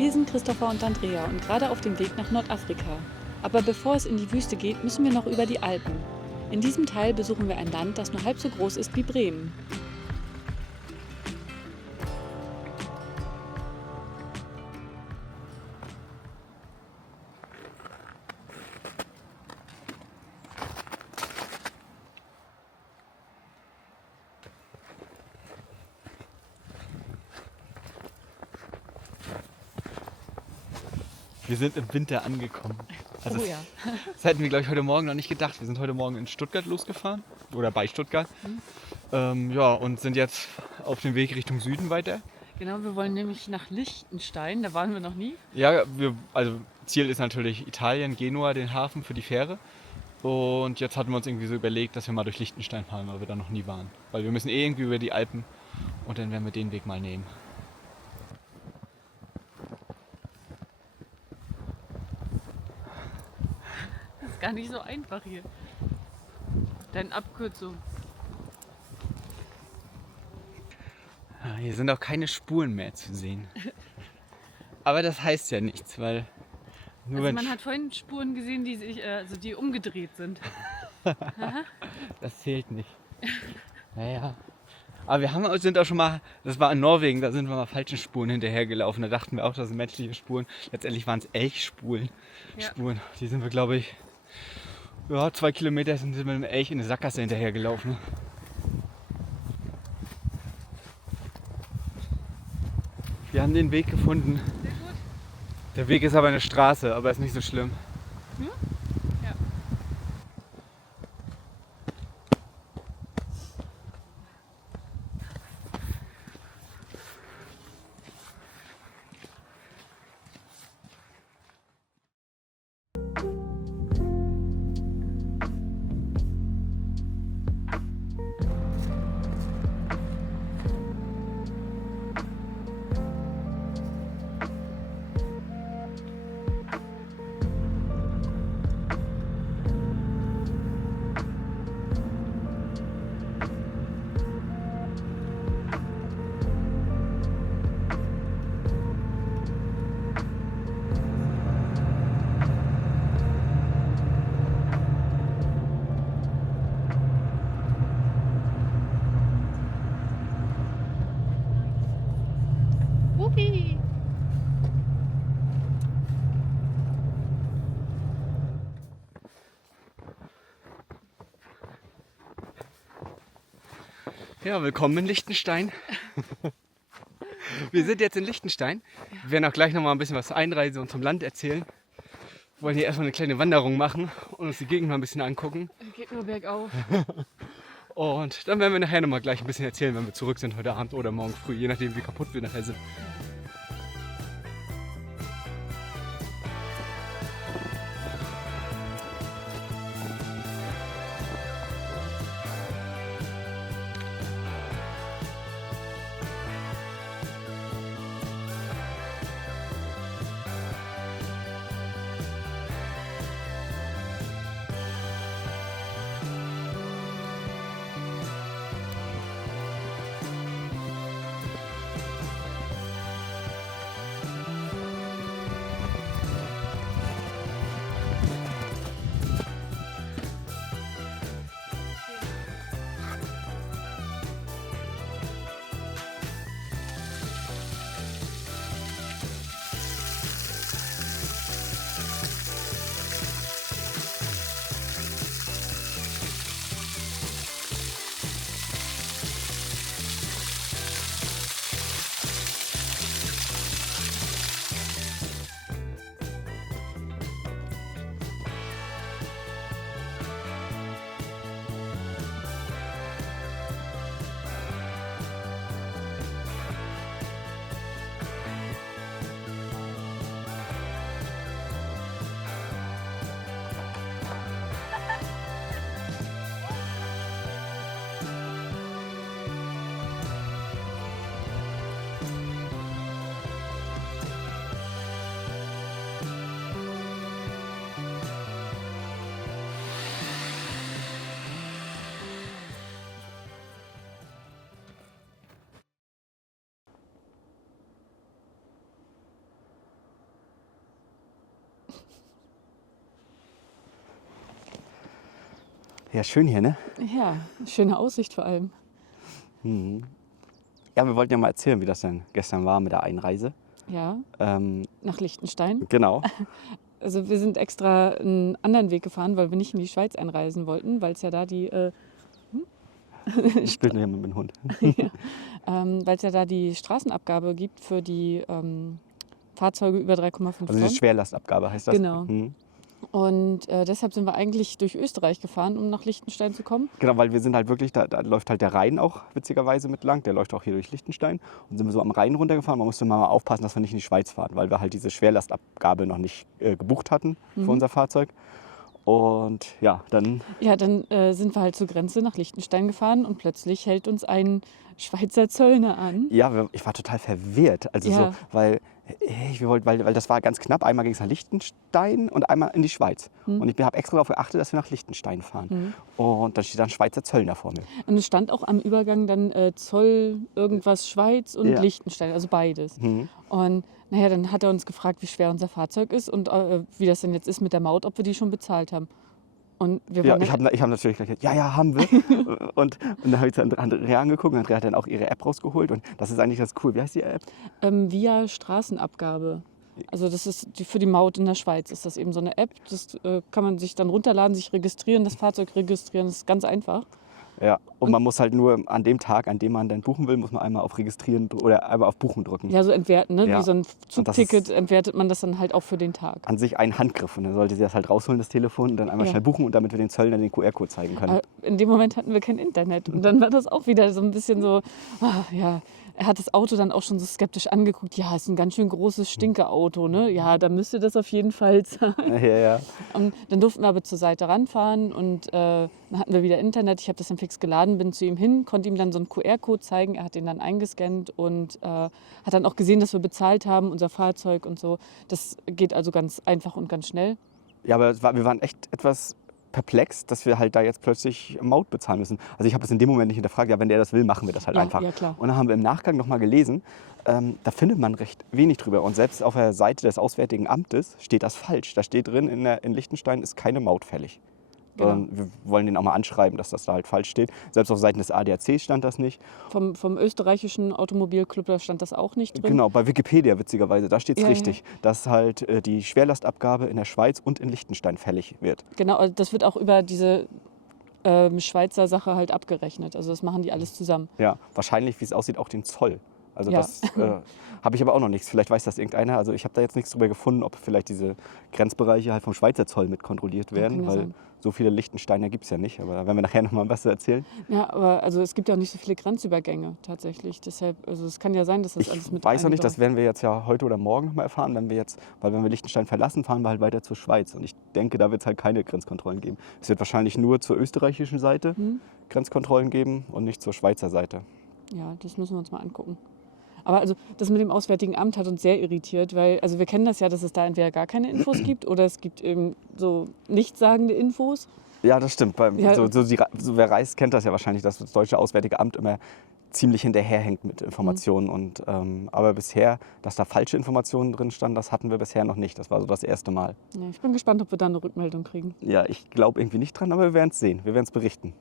Wir sind Christopher und Andrea und gerade auf dem Weg nach Nordafrika. Aber bevor es in die Wüste geht, müssen wir noch über die Alpen. In diesem Teil besuchen wir ein Land, das nur halb so groß ist wie Bremen. Wir sind im Winter angekommen. Also Oh ja. das hätten wir, glaube ich, heute Morgen noch nicht gedacht. Wir sind heute Morgen in Stuttgart losgefahren. Oder bei Stuttgart. Ja, und sind jetzt auf dem Weg Richtung Süden weiter. Genau, wir wollen nämlich nach Liechtenstein, da waren wir noch nie. Ja, also Ziel ist natürlich Italien, Genua, den Hafen für die Fähre. Und jetzt hatten wir uns irgendwie so überlegt, dass wir mal durch Liechtenstein fahren, weil wir da noch nie waren. Weil wir müssen irgendwie über die Alpen und dann werden wir den Weg mal nehmen. Das ist gar nicht so einfach hier. Deine Abkürzung. Ja, hier sind auch keine Spuren mehr zu sehen. Aber das heißt ja nichts, weil nur Also wenn man hat vorhin Spuren gesehen, die umgedreht sind. das zählt nicht. Naja. Aber sind auch schon mal, das war in Norwegen, da sind wir mal falschen Spuren hinterhergelaufen. Da dachten wir auch, das sind menschliche Spuren. Letztendlich waren es Elchspuren. Ja. Spuren. Die sind wir, glaube ich, 2 Kilometer sind wir mit einem Elch in eine Sackgasse hinterhergelaufen. Wir haben den Weg gefunden. Sehr gut. Der Weg ist aber eine Straße, aber ist nicht so schlimm. Ja. Wuppi. Ja, willkommen in Liechtenstein. Wir sind jetzt in Liechtenstein. Wir werden auch gleich noch mal ein bisschen was zur Einreise und zum Land erzählen. Wir wollen hier erstmal eine kleine Wanderung machen und uns die Gegend mal ein bisschen angucken. Geht nur bergauf. Und dann werden wir nachher noch mal gleich ein bisschen erzählen, wenn wir zurück sind heute Abend oder morgen früh, je nachdem wie kaputt wir nachher sind. Ja, schön hier, ne? Ja, schöne Aussicht vor allem. Ja, wir wollten ja mal erzählen, wie das denn gestern war mit der Einreise. Ja, Ähm, nach Liechtenstein. genau. Also wir sind extra einen anderen Weg gefahren, weil wir nicht in die Schweiz einreisen wollten, weil es ja da Ich spiele hier mit dem Hund. weil es ja da die Straßenabgabe gibt für die Fahrzeuge über 3,5 Also Tonnen. die Schwerlastabgabe heißt das. Genau. Und deshalb sind wir eigentlich durch Österreich gefahren, um nach Liechtenstein zu kommen. Genau, weil wir sind halt wirklich, da läuft halt der Rhein auch witzigerweise mit lang. Der läuft auch hier durch Liechtenstein. Und sind wir so am Rhein runtergefahren. Man musste mal aufpassen, dass wir nicht in die Schweiz fahren, weil wir halt diese Schwerlastabgabe noch nicht gebucht hatten für unser Fahrzeug. Und ja, dann Ja, dann sind wir halt zur Grenze nach Liechtenstein gefahren und plötzlich hält uns ein Schweizer Zöllner an. ja, ich war total verwirrt. Also Ja. so, weil das war ganz knapp. Einmal ging es nach Liechtenstein und einmal in die Schweiz. Und ich habe extra darauf geachtet, dass wir nach Liechtenstein fahren. Und dann steht da ein Schweizer Zöllner vor mir. Und es stand auch am Übergang dann Zoll, irgendwas Schweiz und Ja. Liechtenstein, also beides. Und naja, dann hat er uns gefragt, wie schwer unser Fahrzeug ist und wie das denn jetzt ist mit der Maut, ob wir die schon bezahlt haben. Und wir Ja, waren ich hab natürlich gleich gesagt, ja, haben wir. und dann habe ich zu Andrea angeguckt und Andrea hat dann auch ihre App rausgeholt. Und das ist eigentlich ganz cool. Wie heißt die App? via Straßenabgabe. Also das ist für die Maut in der Schweiz ist das eben so eine App. Das kann man sich dann runterladen, sich registrieren, das Fahrzeug registrieren. Das ist ganz einfach. Ja, und man muss halt nur an dem Tag, an dem man dann buchen will, muss man einmal auf Registrieren oder einmal auf Buchen drücken. Ja, so entwerten, ne? Ja. Wie so ein Und das Zugticket ist- entwertet man das dann halt auch für den Tag. An sich ein Handgriff. Und dann sollte sie das halt rausholen, das Telefon, und dann einmal Ja. schnell buchen und damit wir den Zöllner den QR-Code zeigen können. Aber in dem Moment hatten wir kein Internet. Und dann war das auch wieder so ein bisschen so, ja, er hat das Auto dann auch schon so skeptisch angeguckt. Ja, ist ein ganz schön großes Stinkeauto, ne? Ja, da müsste das auf jeden Fall sein. Ja. Und dann durften wir aber zur Seite ranfahren und dann hatten wir wieder Internet. Ich habe das dann fix geladen, bin zu ihm hin, konnte ihm dann so einen QR-Code zeigen. Er hat den dann eingescannt und hat dann auch gesehen, dass wir bezahlt haben, unser Fahrzeug und so. Das geht also ganz einfach und ganz schnell. Ja, aber wir waren echt etwas perplex, dass wir halt da jetzt plötzlich Maut bezahlen müssen. Also ich habe das in dem Moment nicht hinterfragt. Ja, wenn der das will, machen wir das halt Ja, einfach. ja, klar. Und dann haben wir im Nachgang nochmal gelesen, da findet man recht wenig drüber. Und selbst auf der Seite des Auswärtigen Amtes steht das falsch. Da steht drin, in Liechtenstein ist keine Maut fällig. Genau. Wir wollen den auch mal anschreiben, dass das da halt falsch steht. Selbst auf Seiten des ADAC stand das nicht. Vom österreichischen Automobilclub, da stand das auch nicht drin. Genau, bei Wikipedia witzigerweise, da steht es Ja, richtig, dass halt die Schwerlastabgabe in der Schweiz und in Liechtenstein fällig wird. Genau, also das wird auch über diese Schweizer Sache halt abgerechnet. Also das machen die alles zusammen. Ja, wahrscheinlich, wie es aussieht, auch den Zoll. Also Ja. das habe ich aber auch noch nichts. Vielleicht weiß das irgendeiner. Also ich habe da jetzt nichts drüber gefunden, ob vielleicht diese Grenzbereiche halt vom Schweizer Zoll mit kontrolliert werden, kann ja weil sein. so viele Liechtensteiner gibt es ja nicht. Aber da werden wir nachher noch mal was zu erzählen. Ja, aber also es gibt ja auch nicht so viele Grenzübergänge tatsächlich. Deshalb, also es kann ja sein, dass das Ich alles mit weiß noch nicht, das eingebaut- werden wir jetzt ja heute oder morgen noch mal erfahren, weil wenn wir Liechtenstein verlassen, fahren wir halt weiter zur Schweiz. Und ich denke, da wird es halt keine Grenzkontrollen geben. Es wird wahrscheinlich nur zur österreichischen Seite Grenzkontrollen geben und nicht zur Schweizer Seite. Ja, das müssen wir uns mal angucken. Aber also das mit dem Auswärtigen Amt hat uns sehr irritiert, weil also wir kennen das ja, dass es da entweder gar keine Infos gibt oder es gibt eben so nichtssagende Infos. Ja, das stimmt. Ja. Wer reist, kennt das ja wahrscheinlich, dass das deutsche Auswärtige Amt immer ziemlich hinterherhängt mit Informationen. Und, aber bisher, dass da falsche Informationen drin standen, das hatten wir bisher noch nicht. Das war so das erste Mal. Ja, ich bin gespannt, ob wir da eine Rückmeldung kriegen. Ja, ich glaube irgendwie nicht dran, aber wir werden es sehen. Wir werden es berichten.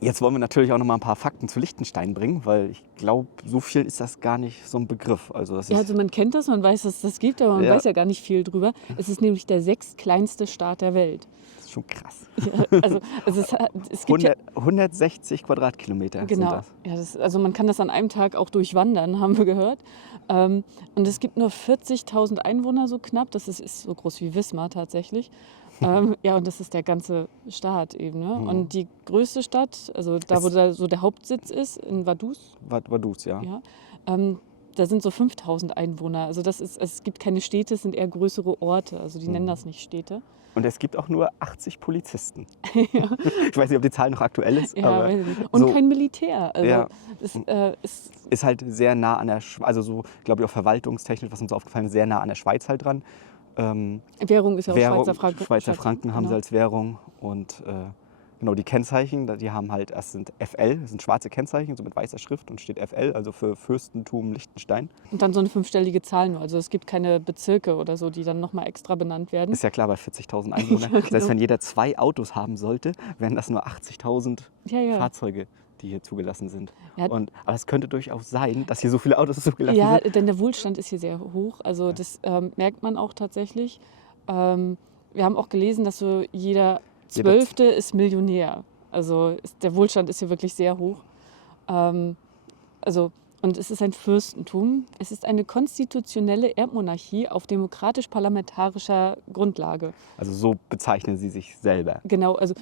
Jetzt wollen wir natürlich auch noch mal ein paar Fakten zu Liechtenstein bringen, weil ich glaube, so viel ist das gar nicht so ein Begriff. Also das Ja, ist, also man kennt das, man weiß, dass es das gibt, aber man Ja. weiß ja gar nicht viel drüber. Es ist nämlich der 6. Staat der Welt. das ist schon krass. Ja, also es gibt ja 160 Quadratkilometer sind genau. das. Ja, also man kann das an einem Tag auch durchwandern, haben wir gehört. Und es gibt nur 40.000 Einwohner so knapp. Das ist so groß wie Wismar tatsächlich. Ja, und das ist der ganze Staat eben. Ne? Und die größte Stadt, also da, wo da so der Hauptsitz ist, in Vaduz, Vaduz, ja. ja, da sind so 5.000 Einwohner. Also es gibt keine Städte, es sind eher größere Orte. Also die nennen das nicht Städte. Und es gibt auch nur 80 Polizisten. Ich weiß nicht, ob die Zahl noch aktuell ist, Ja, aber weiß ich nicht. Und so- kein Militär. Also Ja. es ist ist halt sehr nah an der Schweiz, also so, glaube ich, auch verwaltungstechnisch, was uns aufgefallen ist, sehr nah an der Schweiz halt dran. Währung ist ja auch Währung, Schweizer Franken. Schweizer Franken haben sie genau. als Währung und Genau, die Kennzeichen, die haben halt, das sind FL, das sind schwarze Kennzeichen, so mit weißer Schrift und steht FL, also für Fürstentum Liechtenstein. Und dann so eine 5-stellige Zahl nur. Also es gibt keine Bezirke oder so, die dann nochmal extra benannt werden. Ist ja klar, bei 40.000 Einwohnern. Ja, Das heißt, genau. wenn jeder 2 Autos haben sollte, wären das nur 80.000 Ja. Fahrzeuge, die hier zugelassen sind. Ja. Aber es könnte durchaus sein, dass hier so viele Autos zugelassen Ja, sind. denn der Wohlstand ist hier sehr hoch. Also das merkt man auch tatsächlich. Wir haben auch gelesen, dass so jeder Zwölfte ist Millionär. Also der Wohlstand ist hier wirklich sehr hoch. Und es ist ein Fürstentum. Es ist eine konstitutionelle Erbmonarchie auf demokratisch-parlamentarischer Grundlage. Also so bezeichnen sie sich selber. Genau, also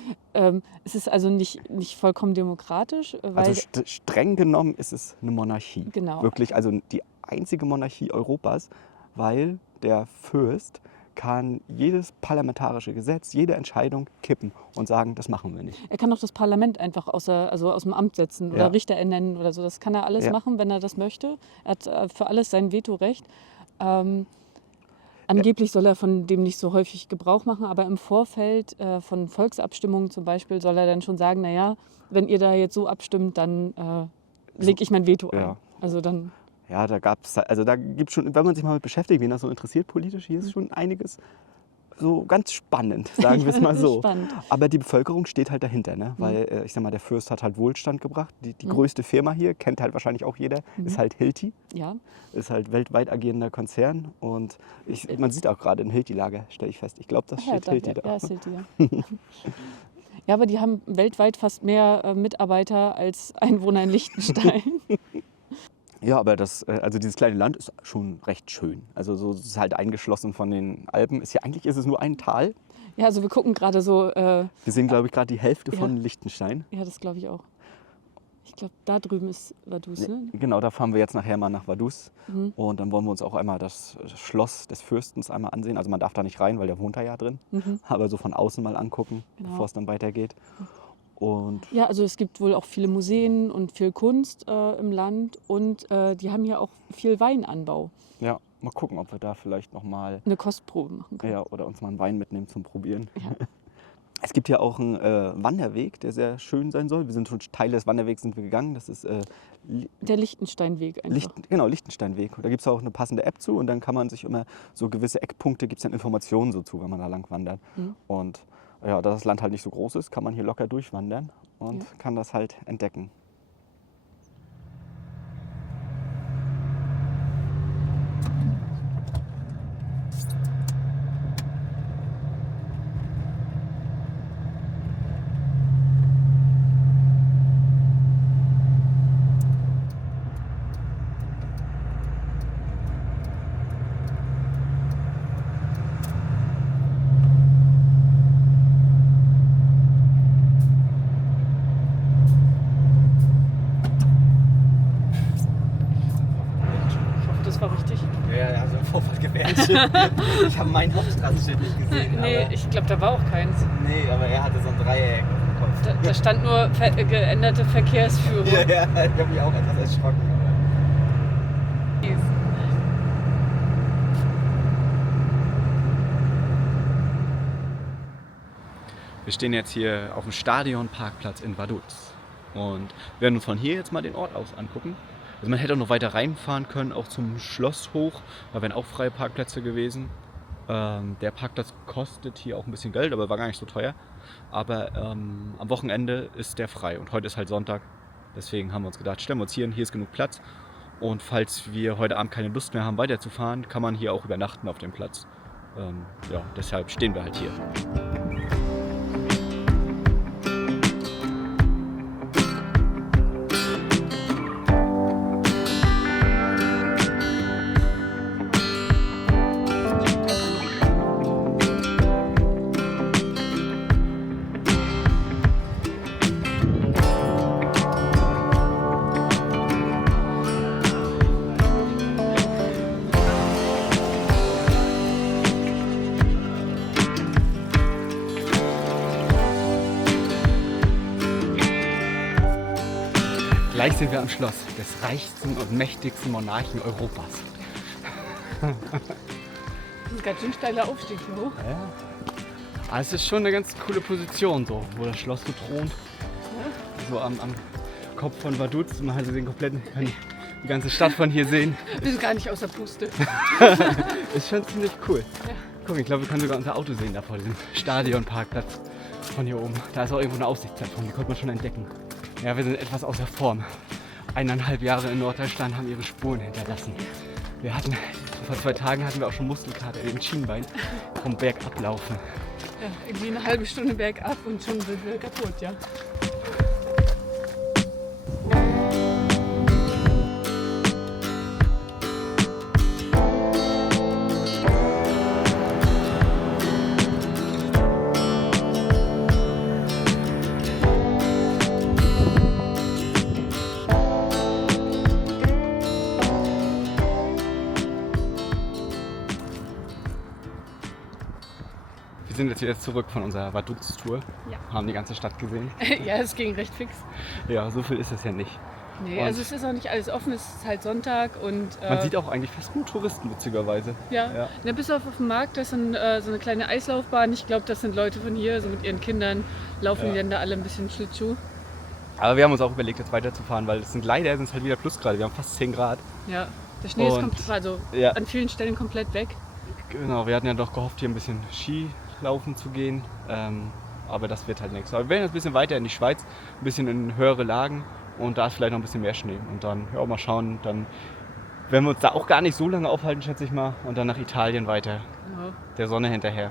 es ist also nicht vollkommen demokratisch, weil Also streng genommen ist es eine Monarchie. Genau. Wirklich, also die einzige Monarchie Europas, weil der Fürst kann jedes parlamentarische Gesetz, jede Entscheidung kippen und sagen, das machen wir nicht. er kann auch das Parlament einfach aus dem Amt setzen oder Ja. Richter ernennen oder so. Das kann er alles Ja. machen, wenn er das möchte. Er hat für alles sein Vetorecht. Angeblich soll er von dem nicht so häufig Gebrauch machen, aber im Vorfeld von Volksabstimmungen zum Beispiel soll er dann schon sagen, naja, wenn ihr da jetzt so abstimmt, dann lege ich mein Veto ein. Ja. Also dann, Ja, da gibt es schon, wenn man sich mal mit beschäftigt, wen das so interessiert politisch, hier ist schon einiges so ganz spannend, sagen wir es mal so. Spannend. Aber die Bevölkerung steht halt dahinter, ne? Weil ich sag mal, der Fürst hat halt Wohlstand gebracht. Die größte Firma hier, kennt halt wahrscheinlich auch jeder, ist halt Hilti. Ja. Ist halt weltweit agierender Konzern. Und man sieht auch gerade ein Hilti-Lager, stelle ich fest. Ich glaube, das steht Hilti da. Ja, ist Hilti, ja. Ja, aber die haben weltweit fast mehr Mitarbeiter als Einwohner in Liechtenstein. Ja, aber also dieses kleine Land ist schon recht schön. Also so, es ist halt eingeschlossen von den Alpen. Eigentlich ist es nur ein Tal. Ja, also wir gucken gerade so, Wir sehen, glaube ich, gerade die Hälfte Ja. von Liechtenstein. ja, das glaube ich auch. Ich glaube, da drüben ist Vaduz, ne? Genau, da fahren wir jetzt nachher mal nach Vaduz. Mhm. Und dann wollen wir uns auch einmal das Schloss des Fürstens einmal ansehen. Also man darf da nicht rein, weil der wohnt da ja drin. Mhm. Aber so von außen mal angucken, Genau. bevor es dann weitergeht. Und Ja, also es gibt wohl auch viele Museen und viel Kunst im Land und die haben hier auch viel Weinanbau. ja, mal gucken, ob wir da vielleicht nochmal Eine Kostprobe machen können. oder uns mal einen Wein mitnehmen zum Probieren. Ja. Es gibt ja auch einen Wanderweg, der sehr schön sein soll. Wir sind schon Teile des Wanderwegs sind wir gegangen. Das ist Der Liechtensteinweg einfach. Liechtensteinweg. Da gibt es auch eine passende App zu und dann kann man sich immer so gewisse Eckpunkte, gibt es dann Informationen so zu, wenn man da lang wandert. Mhm. Und ja, da das Land halt nicht so groß ist, kann man hier locker durchwandern und Ja. kann das halt entdecken. Ich hoffe, das war richtig. Ja, also im Vorfall gewählt. Ich habe mein Hauptstraßenschild nicht gesehen. Nee, ich glaube, da war auch keins. nee, aber er hatte so ein Dreieck im Kopf. Da stand nur geänderte Verkehrsführung. Ja, ich habe mich auch etwas erschrocken. Wir stehen jetzt hier auf dem Stadionparkplatz in Vaduz und werden uns von hier jetzt mal den Ort aus angucken. Also man hätte auch noch weiter reinfahren können, auch zum Schloss hoch, da wären auch freie Parkplätze gewesen. Der Parkplatz kostet hier auch ein bisschen Geld, aber war gar nicht so teuer. Aber am Wochenende ist der frei und heute ist halt Sonntag. Deswegen haben wir uns gedacht, stellen wir uns hier hin, hier ist genug Platz. Und falls wir heute Abend keine Lust mehr haben weiterzufahren, kann man hier auch übernachten auf dem Platz. Ja, deshalb stehen wir halt hier. Gleich sind wir am Schloss des reichsten und mächtigsten Monarchen Europas. Das ist ein ganz schön steiler Aufstieg hier hoch. Ja. Es ist schon eine ganz coole Position, so, wo das Schloss so thront. So am Kopf von Vaduz. Man hat den kompletten, kann die ganze Stadt von hier sehen. Wir sind gar nicht außer Puste. Ist schon ziemlich cool. Ja. Guck, ich glaube, wir können sogar unser Auto sehen da vor diesem Stadionparkplatz von hier oben. Da ist auch irgendwo eine Aussichtsplattform, die konnte man schon entdecken. Ja, wir sind etwas außer Form. 1,5 Jahre in Norddeutschland haben ihre Spuren hinterlassen. Wir hatten, vor 2 Tagen hatten wir auch schon Muskelkater im Schienbein vom Bergablaufen. Ja, irgendwie eine halbe Stunde bergab und schon sind wir kaputt, ja. Wir sind jetzt wieder zurück von unserer Vaduz-Tour. Ja. Haben die ganze Stadt gesehen. Ja, es ging recht fix. Ja, so viel ist es ja nicht. Nee, Und- also es ist auch nicht alles offen, es ist halt Sonntag und Man sieht auch eigentlich fast nur Touristen, witzigerweise. ja. Ja. Ja, bis auf dem Markt, das ist so eine kleine Eislaufbahn. Ich glaube, das sind Leute von hier, so mit ihren Kindern, laufen Ja. die dann da alle ein bisschen Schlittschuh. Aber wir haben uns auch überlegt, jetzt weiterzufahren, weil es sind leider sind es halt wieder Plusgrade. Wir haben fast 10 Grad. Ja, der Schnee ist Und- also Ja. an vielen Stellen komplett weg. Genau, wir hatten ja doch gehofft, hier ein bisschen Skilaufen zu gehen. Aber das wird halt nichts. Aber wir werden jetzt ein bisschen weiter in die Schweiz, ein bisschen in höhere Lagen und da ist vielleicht noch ein bisschen mehr Schnee. Und dann, ja, mal schauen, dann werden wir uns da auch gar nicht so lange aufhalten, schätze ich mal. Und dann nach Italien weiter, Genau. der Sonne hinterher.